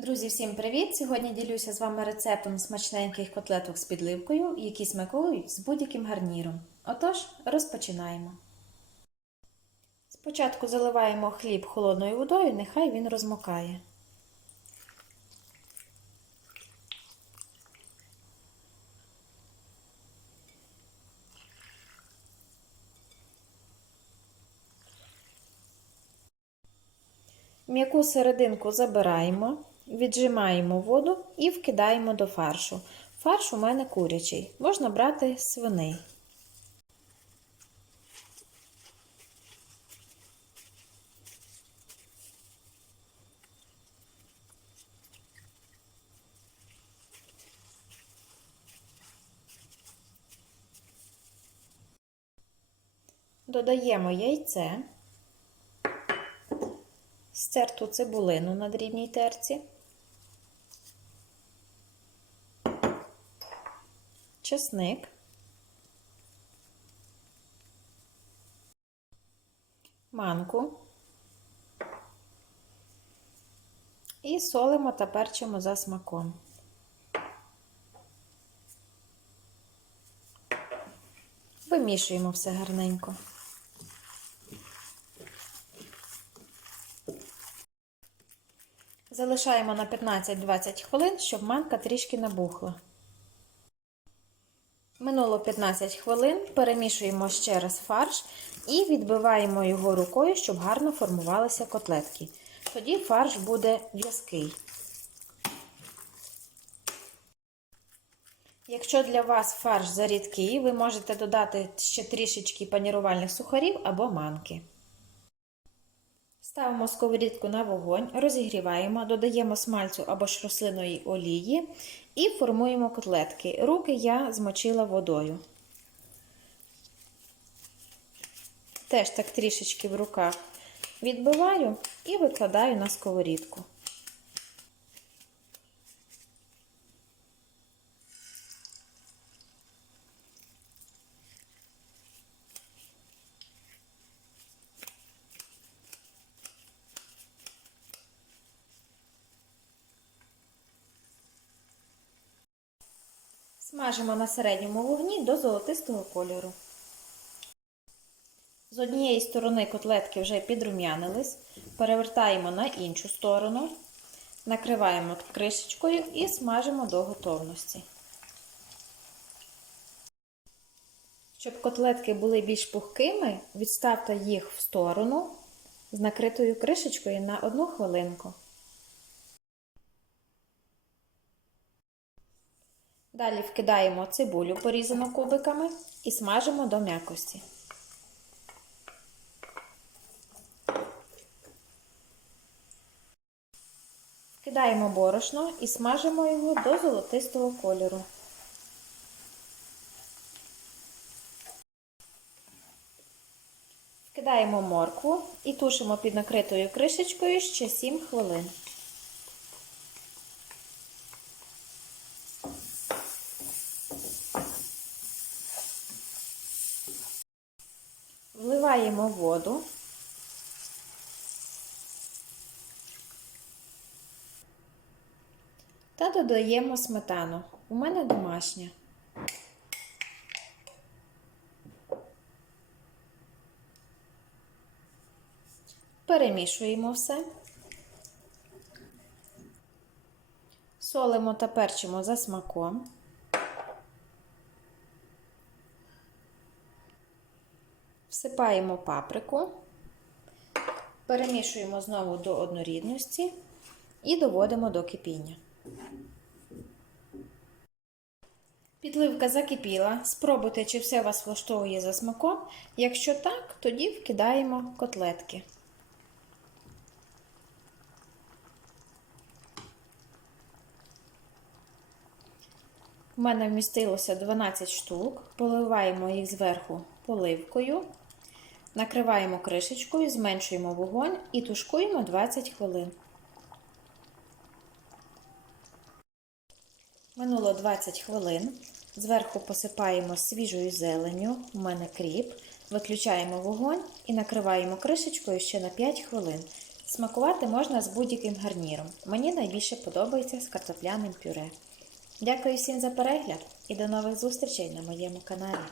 Друзі, всім привіт! Сьогодні ділюся з вами рецептом смачненьких котлеток з підливкою, які смакують з будь-яким гарніром. Отож, розпочинаємо. Спочатку заливаємо хліб холодною водою, нехай він розмокає. М'яку серединку забираємо, віджимаємо воду і вкидаємо до фаршу. Фарш у мене курячий, можна брати свиний. Додаємо яйце стерту цибулину на дрібній терці, чесник, манку і солимо та перчимо за смаком. Вимішуємо все гарненько. Залишаємо на 15-20 хвилин, щоб манка трішки набухла. Минуло 15 хвилин, перемішуємо ще раз фарш і відбиваємо його рукою, щоб гарно формувалися котлетки. Тоді фарш буде в'язкий. Якщо для вас фарш зарідкий, ви можете додати ще трішечки панірувальних сухарів або манки. Ставимо сковорідку на вогонь, розігріваємо, додаємо смальцю або ж рослинної олії і формуємо котлетки. Руки я змочила водою. Теж так трішечки в руках відбиваю і викладаю на сковорідку. Смажимо на середньому вогні до золотистого кольору. З однієї сторони котлетки вже підрум'янились, перевертаємо на іншу сторону, накриваємо кришечкою і смажимо до готовності. Щоб котлетки були більш пухкими, відставте їх в сторону з накритою кришечкою на одну хвилинку. Далі вкидаємо цибулю, порізану кубиками, і смажимо до м'якості. Вкидаємо борошно і смажимо його до золотистого кольору. Вкидаємо моркву і тушимо під накритою кришечкою ще 7 хвилин. Вливаємо воду. Та додаємо сметану. У мене домашня. Перемішуємо все. Солимо та перчимо за смаком. Всипаємо паприку, перемішуємо знову до однорідності і доводимо до кипіння. Підливка закипіла. Спробуйте, чи все вас влаштовує за смаком. Якщо так, тоді вкидаємо котлетки. У мене вмістилося 12 штук. Поливаємо їх зверху поливкою, накриваємо кришечкою, зменшуємо вогонь і тушкуємо 20 хвилин. Минуло 20 хвилин. Зверху посипаємо свіжою зеленню, у мене кріп, виключаємо вогонь і накриваємо кришечкою ще на 5 хвилин. Смакувати можна з будь-яким гарніром. Мені найбільше подобається з картопляним пюре. Дякую всім за перегляд і до нових зустрічей на моєму каналі.